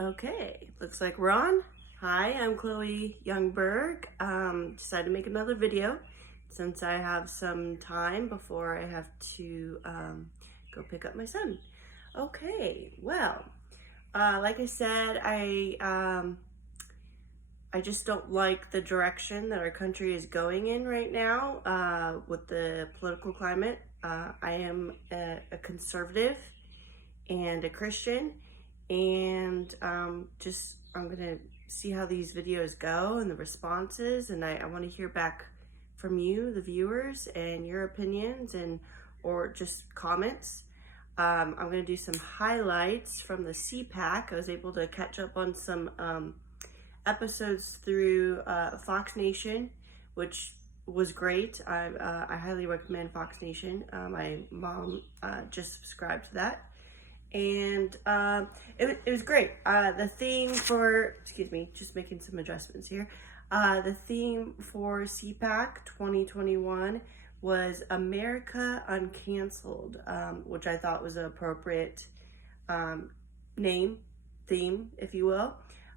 Okay, looks like we're on. Hi, I'm Chloe Youngberg. Decided to make another video since I have some time before I have to go pick up my son. Okay, well, like I said, I just don't like the direction that our country is going in right now with the political climate. I am a conservative and a Christian, and I'm gonna see how these videos go and the responses, and I want to hear back from you, the viewers, and your opinions and or just comments. I'm gonna do some highlights from the CPAC. I was able to catch up on some episodes through Fox Nation, which was great. I highly recommend Fox Nation. My mom just subscribed to that, and it was great. The theme for, excuse me, just making some adjustments here. The theme for CPAC 2021 was America Uncancelled, which I thought was an appropriate theme, if you will.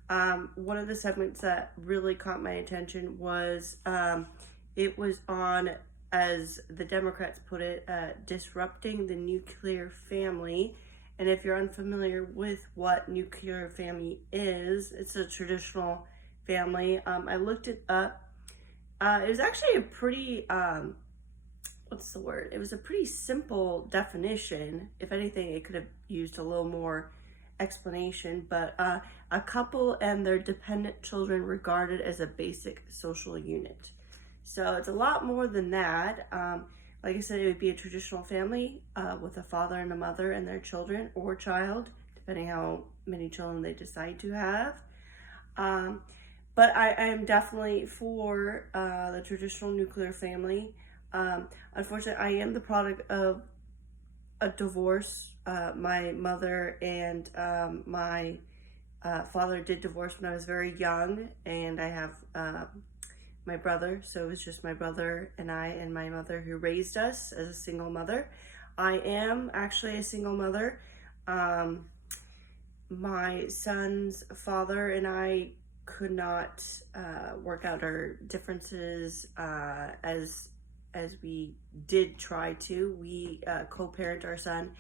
One of the segments that really caught my attention was it was on, as the Democrats put it, disrupting the nuclear family. And if you're unfamiliar with what nuclear family is, it's a traditional family. I looked it up. It was actually a pretty, what's the word? It was a pretty simple definition. If anything, it could have used a little more explanation, but a couple and their dependent children regarded as a basic social unit. So it's a lot more than that. Like I said, it would be a traditional family with a father and a mother and their children or child, depending how many children they decide to have. But I am definitely for the traditional nuclear family. Unfortunately, I am the product of a divorce. My mother and my father did divorce when I was very young, and I have my brother, so it was just my brother and I and my mother who raised us as a single mother. I am actually a single mother. My son's father and I could not work out our differences as we did try to. We co-parent our son,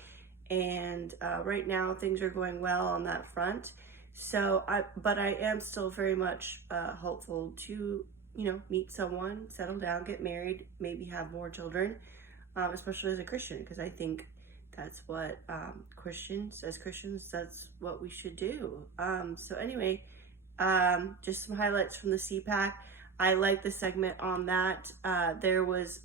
and right now things are going well on that front. So but I am still very much hopeful to, meet someone, settle down, get married, maybe have more children, especially as a Christian, because I think that's what Christians, that's what we should do. So anyway, just some highlights from the CPAC. I like the segment on that. There was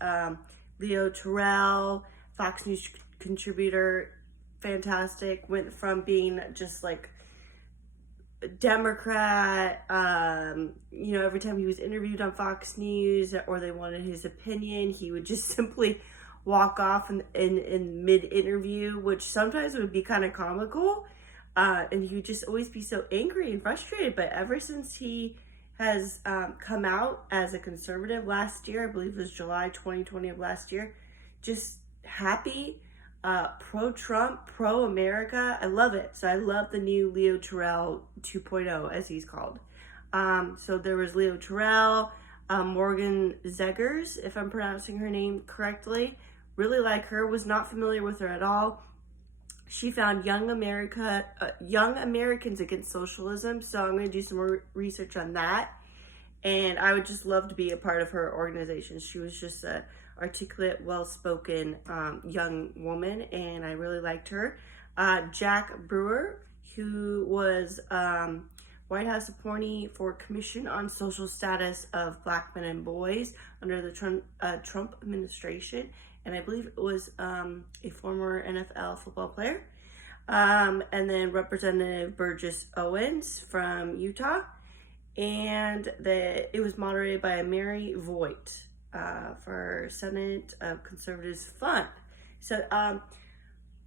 Leo Terrell, Fox News contributor, fantastic. Went from being just like Democrat, every time he was interviewed on Fox News or they wanted his opinion, he would just simply walk off in mid-interview, which sometimes would be kind of comical, and he would just always be so angry and frustrated. But ever since he has come out as a conservative last year, I believe it was July 2020 of last year, just happy, pro-Trump, pro-America. I love it. So I love the new Leo Terrell 2.0, as he's called. So there was Leo Terrell, Morgan Zegers, if I'm pronouncing her name correctly. Really like her, was not familiar with her at all. She found young Americans against socialism. So I'm going to do some more research on that. And I would just love to be a part of her organization. She was just a articulate, well-spoken young woman, and I really liked her. Jack Brewer, who was White House appointee for Commission on Social Status of Black Men and Boys under the Trump administration, and I believe it was a former NFL football player. And then Representative Burgess Owens from Utah, and it was moderated by Mary Voigt for Senate of Conservatives Fund. So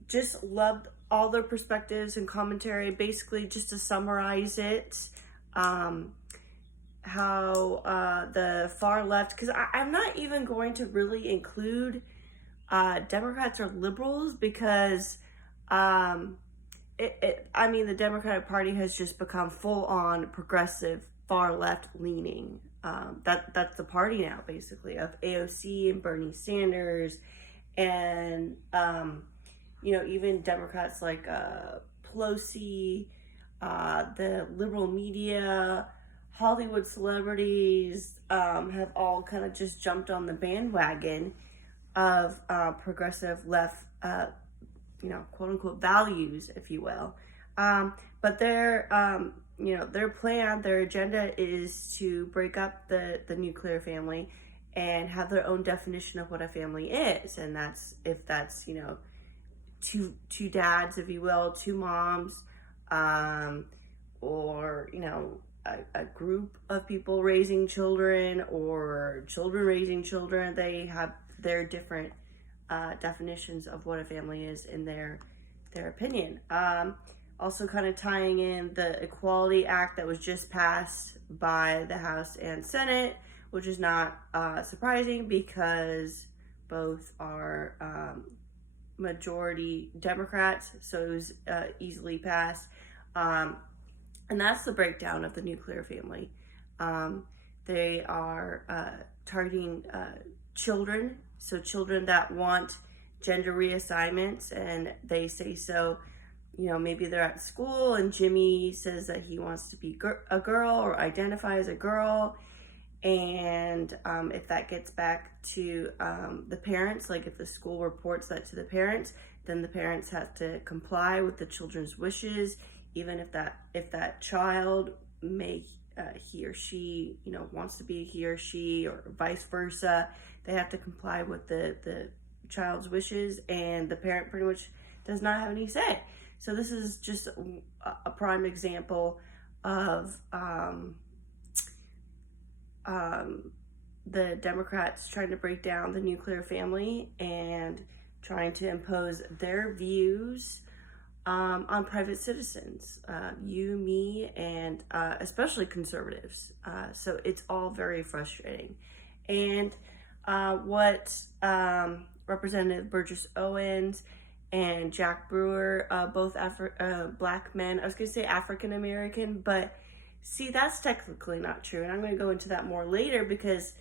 just loved all their perspectives and commentary. Basically, just to summarize it, how the far left, because I'm not even going to really include Democrats or liberals, because I mean, the Democratic Party has just become full-on progressive, far left-leaning. That's the party now, basically, of AOC and Bernie Sanders, and even Democrats like Pelosi, the liberal media, Hollywood celebrities have all kind of just jumped on the bandwagon of progressive left, quote unquote values, if you will. But their plan, their agenda is to break up the nuclear family and have their own definition of what a family is. And that's two dads, if you will, two moms, or a group of people raising children, or children raising children. They have their different definitions of what a family is in their opinion. Also kind of tying in the Equality Act that was just passed by the House and Senate, which is not surprising because both are majority Democrats, so it was easily passed. And that's the breakdown of the nuclear family. They are targeting children, so children that want gender reassignments, and they say so. Maybe they're at school and Jimmy says that he wants to be a girl or identify as a girl. And if that gets back to the parents, like if the school reports that to the parents, then the parents have to comply with the children's wishes, even if that child may he or she wants to be a he or she, or vice versa. They have to comply with the child's wishes, and the parent pretty much does not have any say. So this is just a prime example of the Democrats trying to break down the nuclear family and trying to impose their views on private citizens, you, me, and especially conservatives. So it's all very frustrating. And what Representative Burgess Owens and Jack Brewer, both black men, I was going to say African American, but see, that's technically not true. And I'm going to go into that more later because,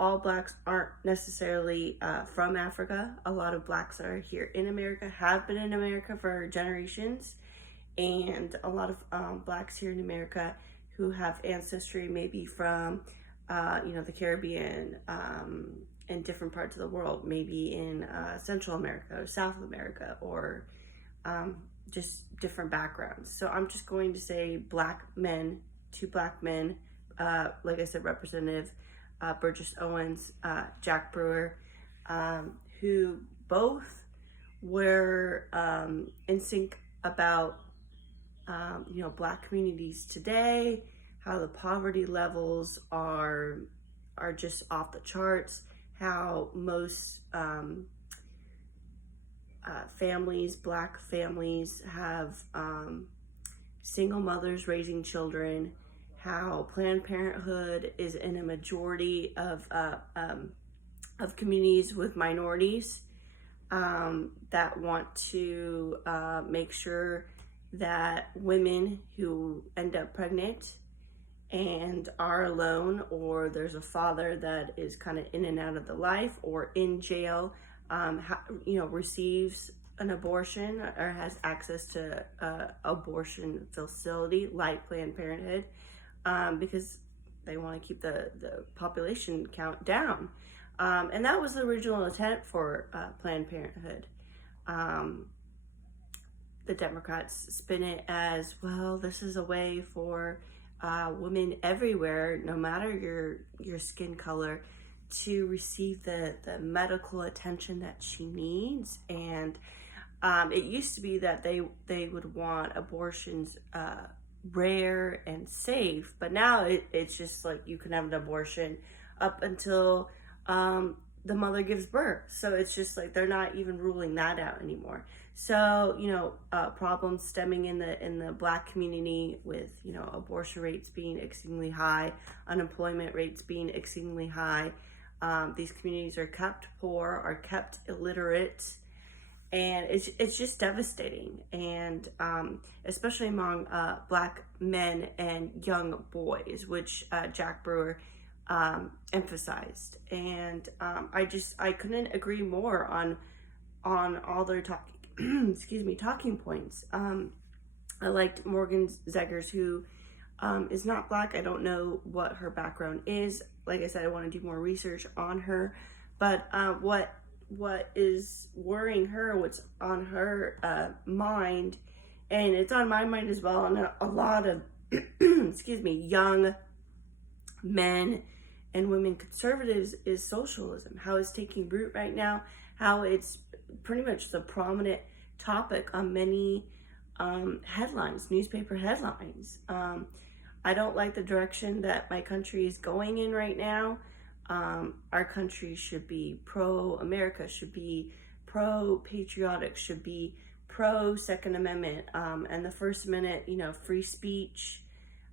all blacks aren't necessarily from Africa. A lot of blacks that are here in America have been in America for generations. And a lot of blacks here in America who have ancestry maybe from, the Caribbean, in different parts of the world, maybe in Central America or South America, or just different backgrounds. So I'm just going to say two black men, like I said, Representative Burgess Owens, Jack Brewer, who both were in sync about black communities today, how the poverty levels are just off the charts, how most families, black families, have single mothers raising children, how Planned Parenthood is in a majority of communities with minorities that want to make sure that women who end up pregnant and are alone, or there's a father that is kind of in and out of the life or in jail, receives an abortion or has access to abortion facility like Planned Parenthood, because they want to keep the population count down. And that was the original intent for Planned Parenthood. The Democrats spin it as, well, this is a way for women everywhere, no matter your skin color, to receive the medical attention that she needs. And it used to be that they would want abortions rare and safe, but now it's just like you can have an abortion up until the mother gives birth. So it's just like they're not even ruling that out anymore. So problems stemming in the black community with abortion rates being exceedingly high, unemployment rates being exceedingly high. These communities are kept poor, are kept illiterate, and it's just devastating, and especially among Black men and young boys, which Jack Brewer emphasized. And I couldn't agree more on all their talking points. I liked Morgan Zeggers, who is not Black. I don't know what her background is. Like I said, I want to do more research on her, but what is worrying her, what's on her mind, and it's on my mind as well, and a lot of young men and women conservatives, is socialism, how it's taking root right now, how it's pretty much the prominent topic on many headlines, newspaper headlines. I don't like the direction that my country is going in right now. Our country should be pro-America, should be pro-patriotic, should be pro-Second Amendment, and the First Amendment, free speech,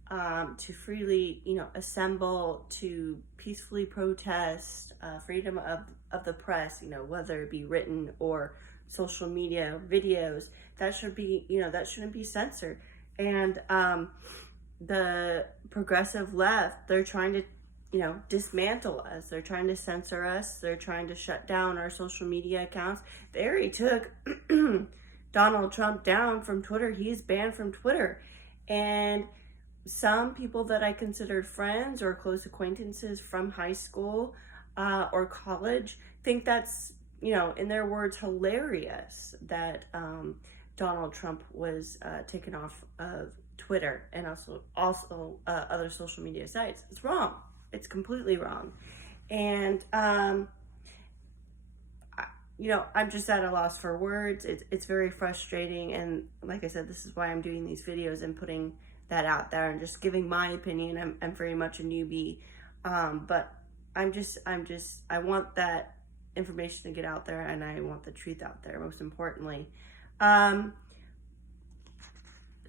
to freely, assemble, to peacefully protest, freedom of the press, whether it be written or social media, videos, that should be, that shouldn't be censored. And the progressive left, they're trying to, dismantle us. They're trying to censor us. They're trying to shut down our social media accounts. They already took Donald Trump down from Twitter. He's banned from Twitter. And some people that I considered friends or close acquaintances from high school or college think that's, in their words, hilarious that Donald Trump was taken off of Twitter and also other social media sites. It's wrong. It's completely wrong. And, I'm just at a loss for words. It's very frustrating. And like I said, this is why I'm doing these videos and putting that out there and just giving my opinion. I'm very much a newbie. But I want that information to get out there, and I want the truth out there, most importantly.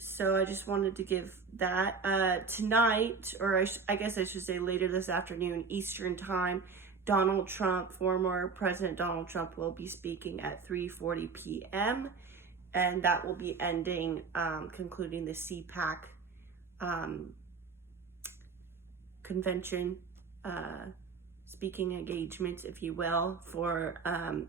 So I just wanted to give that. Tonight, or I guess I should say later this afternoon, Eastern time, former President Donald Trump will be speaking at 3:40 p.m. And that will be concluding the CPAC convention, speaking engagements, if you will, for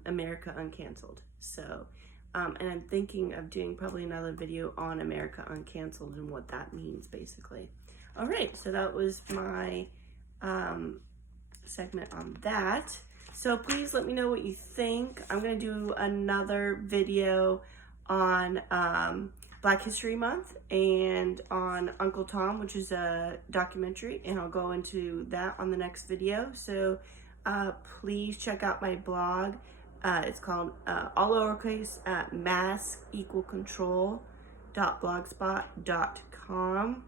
America Uncancelled. So, and I'm thinking of doing probably another video on America Uncancelled and what that means, basically. All right, so that was my segment on that. So please let me know what you think. I'm going to do another video on Black History Month and on Uncle Tom, which is a documentary, and I'll go into that on the next video. So please check out my blog. It's called all lowercase mask=control.blogspot.com.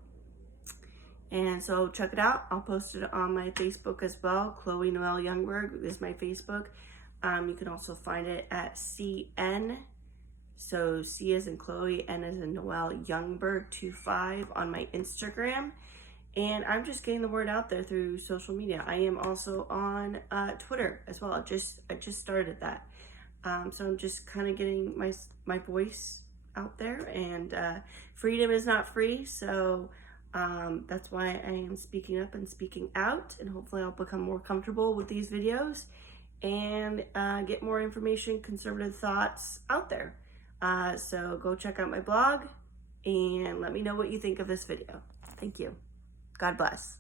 And so check it out. I'll post it on my Facebook as well. Chloe Noel Youngberg is my Facebook. You can also find it at CN. So C as in Chloe, N as in Noel Youngberg 25 on my Instagram. And I'm just getting the word out there through social media. I am also on Twitter as well. I just started that. So I'm just kind of getting my voice out there. And freedom is not free. So that's why I am speaking up and speaking out. And hopefully I'll become more comfortable with these videos and get more information, conservative thoughts out there. So go check out my blog and let me know what you think of this video. Thank you. God bless.